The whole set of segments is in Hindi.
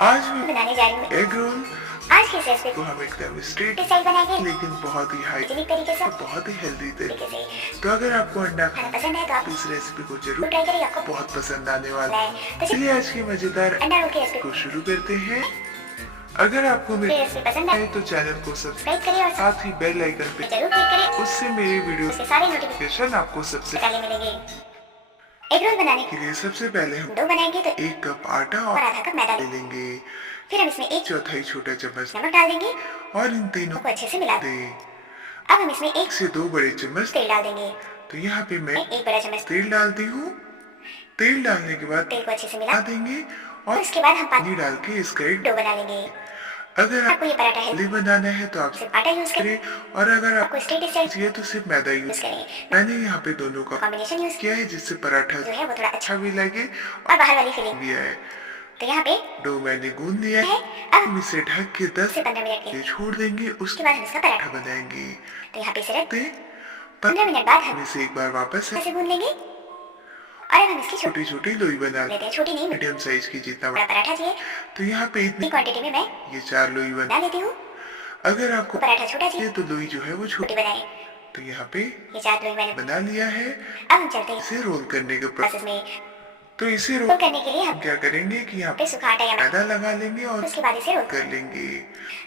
आज मैं बनाने जा रही हूँ एग रोल। आज की रेसिपी तो हम एकदम स्ट्रीट स्टाइल बनाएंगे, लेकिन बहुत ही हाइजीनिक तरीके से, बहुत ही हेल्दी तरीके तरीके से। तो अगर आपको अंडा खाना पसंद है तो आप इस रेसिपी को तो जरूर ट्राई करिए, आपको बहुत पसंद आने वाला है। तो चलिए आज की मजेदार अंडा रोल की रेसिपी को शुरू करते हैं। अगर आपको मेरी रेसिपी पसंद है तो चैनल को सब्सक्राइब करिए और साथ ही बेल आइकन पे जरूर क्लिक करें, उससे मेरी वीडियो उसके सारे नोटिफिकेशन आपको सबसे पहले मिलेंगे। एग रोल बनाने के लिए सबसे पहले हम दो बनाएंगे तो 1 कप आटा और आधा कप मैदा ले लेंगे। फिर हम इसमें 1 चौथाई छोटा चम्मच नमक डाल देंगे और इन तीनों को अच्छे से मिला दे। अब हम इसमें 1 से 2 बड़े चम्मच तेल डाल देंगे। तो यहाँ पे मैं 1 बड़ा चम्मच तेल डालती हूँ। तेल डालने के बाद तेल को अच्छे से मिला देंगे और और उसके बाद हम पानी डाल के इसका एक डो बना लेंगे। अगर आपको ये पराठा हेल्दी बनाना है तो आप सिर्फ आटा यूज करें और अगर आपको स्ट्रेट स्टाइल चाहिए तो सिर्फ मैदा यूज करें। मैंने यहाँ पे दोनों का कॉम्बिनेशन यूज किया है जिससे पराठा जो है वो थोड़ा अच्छा भी लगे और बाहर वाली फीलिंग भी है। तो यहाँ पे डो मैंने गूंद लिया है। अब हम इसे ढक के 10 से 15 मिनट के लिए छोड़ देंगे। उसके बाद हम इसका पराठा बनाएंगे। तो यहाँ पे इसे रख 15 मिनट बाद हम इसे एक बार वापस ऐसे भून लेंगे और अब हम इसकी छोटी छोटी लोई बना लेते हैं। छोटी नहीं, मीडियम साइज की जितना बड़ा पराठा चाहिए तो यहाँ पे इतनी क्वांटिटी में मैं ये 4 लोई बना लेती हूँ। अगर आपको पराठा छोटा चाहिए तो लोई जो है वो छोटी बनाए तो यहाँ पे ये 4 लोई मैंने बना लिया है। अब हम चलते हैं इसे रोल करने के प्रोसेस में। तो इसे रोल करने के लिए हम क्या करेंगे कि यहाँ पे सूखा आटा या मैदा लगा लेंगे और उसके बाद इसे रोल कर लेंगे।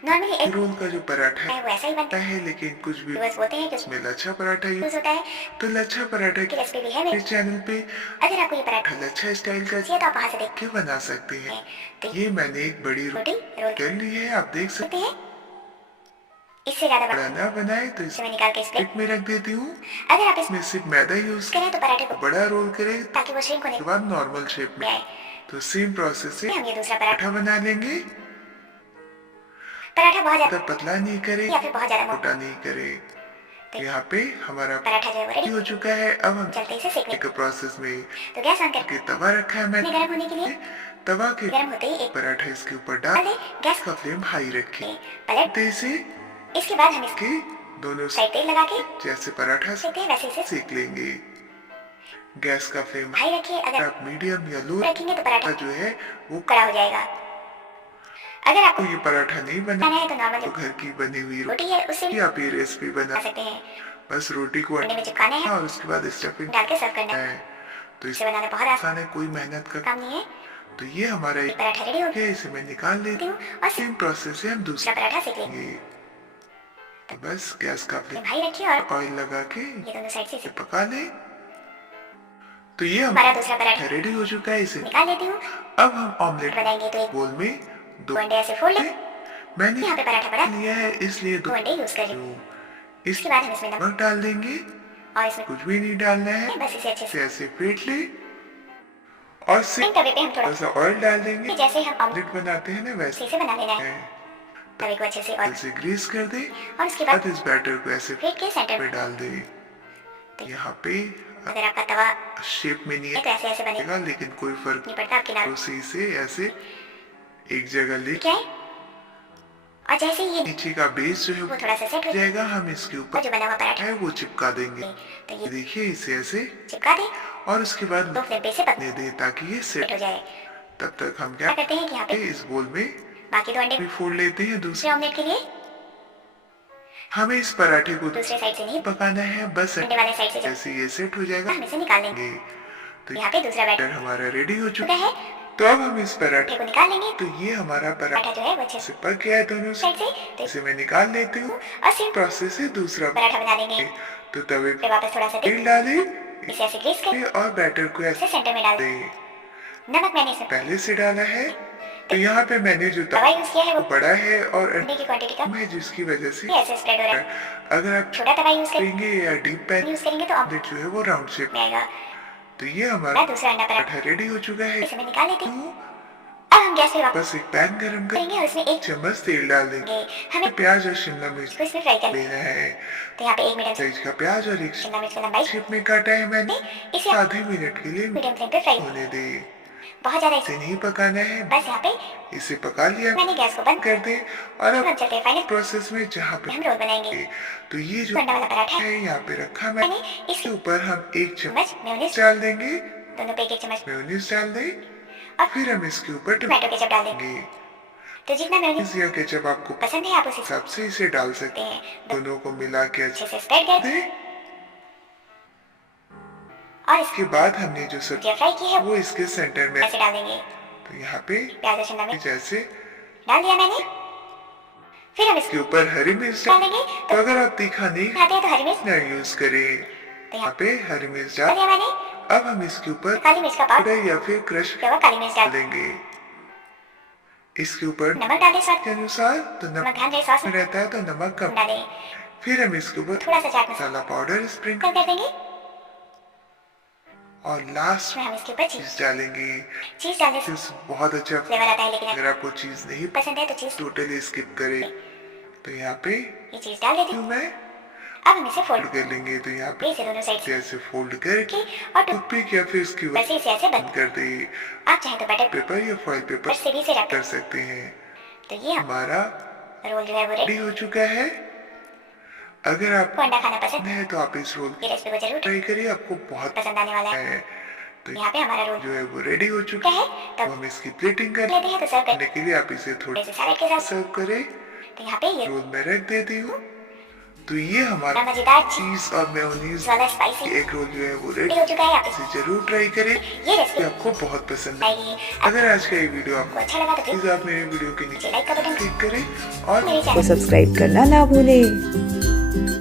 नॉर्मली एग रोल का जो पराठा है वो ऐसा ही बनता है लेकिन कुछ भी बस बोलते हैं कि इसमें लच्छा पराठा यूज होता है। तो लच्छा पराठा की रेसिपी भी है मेरे मेरे चैनल पे। अगर आपको ये पराठा लच्छा स्टाइल का चाहिए तो आप वहाँ से देख के बना सकते हैं। तो ये मैंने एक बड़ी रोटी रोल कर ली है, आप देख सकते हैं। इससे ज्यादा बड़ा ना बनाए तो इसे मैं निकाल के इस प्लेट में रख देती हूँ। अगर आप इसमें सिर्फ मैदा यूज करें तो पराठे को बड़ा रोल करें ताकि वो श्रिंक होने के बाद नॉर्मल शेप में आए। तो सेम प्रोसेस से हम ये दूसरा पराठा बना लेंगे। पराठा बहुत ज्यादा पतला नहीं करे या फिर बहुत ज्यादा मोटा नहीं करे। तो यहाँ पे हमारा पराठा जो है वो रेडी हो चुका है। अब हम चलते इसे सेकने के प्रोसेस में तो गैस ऑन करके तवा रखा है मैंने गर्म होने के लिए। तवा के गर्म होते ही एक पराठा इसके ऊपर डाल गैस का फ्लेम हाई रखें। पलट इसे इसके बाद हम इसके दोनों साइड तेल लगा के जैसे पराठा सेकते हैं वैसे इसे सेक लेंगे। गैस का फ्लेम हाई रखिए। अगर आप मीडियम या लो रखेंगे तो पराठा जो है वो कड़ा हो जाएगा। अगर आपको ये पराठा नहीं बनाना है तो नॉर्मल तो घर की बनी हुई रोटी है उससे भी आप ये रेसिपी बना सकते हैं। बस रोटी को अंडे में चिपकाने हैं और उसके बाद स्टफिंग डाल के सर्व करना है। तो इसे बनाना बहुत आसान है, कोई मेहनत का काम नहीं है। तो ये हमारा एक पराठा रेडी हो गया। इसे मैं निकाल लेती हूँ और सेम प्रोसेस से हम दूसरा पराठा सेक लेंगे। तो बस गैस का फ्लेम भाई रखिए और ऑयल लगा के ये दोनों साइड से पका ले। तो ये हमारा दूसरा पराठा रेडी हो चुका है। इसे निकाल लेती हूँ। अब हम ऑमलेट बनाएंगे तो एक बोल में 2 अंडे ऐसे फोल्ड ले। मैंने यहाँ पे पराठा बड़ा लिया है इसलिए 2 अंडे यूज कर रही। इसके बाद हम इसमें नमक डाल देंगे और इसमें कुछ भी नहीं डालना है। बस इसे अच्छे से ऐसे फेंट ले और तवे पे हम थोड़ा सा ऑयल डाल देंगे जैसे हम ऑमलेट बनाते हैं ना वैसे इसे बना लेना है। तवे को अच्छे से और ऐसे ग्रीस कर दे और उसके बाद इस बैटर को ऐसे फेंट के सेंटर में डाल दे। यहाँ पे अगर आपका तवा शेप में नहीं है तो ऐसे ऐसे बनेगा लेकिन कोई फर्क नहीं पड़ता। आपके नाम उसी से ऐसे एक जगह ले क्या है और जैसे ये नीचे का बेस जो है वो थोड़ा सा सेट हो जाएगा। हम इसके ऊपर जो बना हुआ पराठा है वो चिपका देंगे। तो ये देखिए इसे ऐसे चिपका दे और उसके बाद तो फ्लेम पे से पकने दे ताकि ये सेट हो जाए। तब तक हम क्या करते हैं कि यहाँ पे इस बोल में बाकी 2 अंडे भी फोड़ लेते हैं। दूसरे ऑमलेट के लिए हमें इस पराठे को दूसरे साइड से नहीं पकाना है, बस अंडे वाले साइड से जैसे ये सेट हो जाएगा हम इसे निकाल लेंगे। तो यहाँ पे दूसरा बैटर हमारा रेडी हो चुका है। तो अब हम इस पराठे को निकाल लेंगे। तो ये हमारा पराठा जो है वो अच्छे से पक गया है दोनों साइड से। तो इसे मैं निकाल लेती हूँ और सेम प्रोसेस से दूसरा पराठा बना लेंगे। तो तवे पे वापस थोड़ा सा तेल डाले इसे ऐसे ग्रीस कर और बैटर को ऐसे सेंटर में डाल दे। नमक मैंने इसमें पहले से डाला है। तो यहाँ पे मैंने जो तवा यूज किया है वो बड़ा है और अंडे की क्वांटिटी कम है जिसकी वजह से ऐसे स्प्रेड हो रहा है। अगर आप छोटा तवा यूज करेंगे या डीप पैन यूज करेंगे तो ऑमलेट जो है वो राउंड शेप में आएगा। तो ये हमारा दूसरा अंडा पराठा रेडी हो चुका है। इसे मैं निकाल लेती हूँ। अब हम गैस पे बस एक पैन गरम करेंगे और इसमें 1 चम्मच तेल डाल देंगे। हमें प्याज और शिमला मिर्च को इसमें फ्राई कर लेना है। तो यहाँ पे 1 मीडियम साइज का प्याज और एक शिमला मिर्च की लंबाई शेप में काटा है मैंने। इसे आधे मिनट के लिए मीडियम फ्लेम पे फ्राई होने दे। बहुत ज्यादा इसे नहीं पकाना है, बस यहाँ पे इसे पका लिया मैंने गैस को बंद कर दे। और अब चलते हैं फाइनल प्रोसेस में जहाँ पे हम रोल बनाएंगे। तो ये जो अंडा वाला पराठा है यहाँ पे रखा मैंने इसके ऊपर हम 1 चम्मच मेयोनीज डाल देंगे। दोनों पे 1 चम्मच मेयोनीज डाल दें और फिर हम इसके ऊपर टमाटो केचप डाल देंगे। तो जितना मेयोनीज या केचप आपको पसंद है आप उस हिसाब से इसे डाल सकते हैं। दोनों को मिला के अच्छे अच्छे से स्प्रेड कर से। और इसके बाद हमने जो सब्जियां फ्राई की है वो इसके सेंटर में ऐसे डाल देंगे। तो यहाँ पे प्याज और शिमला मिर्च जैसे डाल दिया मैंने। फिर हम इसके ऊपर हरी मिर्च डालेंगे। तो अगर आप तीखा नहीं खाते हैं तो हरी मिर्च ना यूज करें तो यहाँ पे हरी मिर्च डाल डाल। दिया मैंने। अब हम इसके ऊपर काली मिर्च का पाउडर पाउडर या फिर क्रश या काली मिर्च डाल देंगे। इसके ऊपर नमक डालें स्वाद के अनुसार तो नमक ध्यान रहे सॉस में रहता है तो नमक कम। डालें। फिर हम इसके ऊपर थोड़ा सा चाट मसाला पाउडर स्प्रिंकल कर देंगे और लास्ट में हम इसके ऊपर चीज डालेंगे। चीज डालने से चीज बहुत अच्छा फ्लेवर आता है, लेकिन अगर आपको चीज नहीं पसंद है तो चीज टोटली स्किप करें। तो यहाँ पे ये चीज डाल देती हूँ मैं अब हम इसे फोल्ड कर लेंगे तो यहाँ पे इसे दोनों साइड ऐसे फोल्ड करके और टूथपिक या फिर इसकी बस इसे ऐसे बंद कर दे। आप चाहें तो बटर पेपर या फॉइल पेपर से भी इसे रख कर सकते हैं। तो ये हमारा रोल जो है वो रेडी हो चुका है। अगर आपको अंडा खाना पसंद है तो आप इस रोल ये रेसिपी को जरूर ट्राई करिए, आपको बहुत पसंद आने वाला है। तो यहाँ पे हमारा रोल जो है वो रेडी हो चुका है। तो तब हम इसकी प्लेटिंग कर लेते हैं तो सर्व करने के लिए आप इसे थोड़े से सैलेड के साथ सर्व करें। तो यहाँ पे ये रोल में रख देती हूँ। तो ये हमारा मजेदार चीज और मेयोनीज वाला स्पाइसी एक रोल जो है वो रेडी रेडी हो चुका है। आप इसे जरूर ट्राई करें, ये रेसिपी आपको बहुत पसंद आएगी। अगर आज का ये वीडियो आपको अच्छा लगा तो प्लीज आप मेरे वीडियो के नीचे लाइक का बटन क्लिक करें और मेरे चैनल को सब्सक्राइब करना ना भूलें।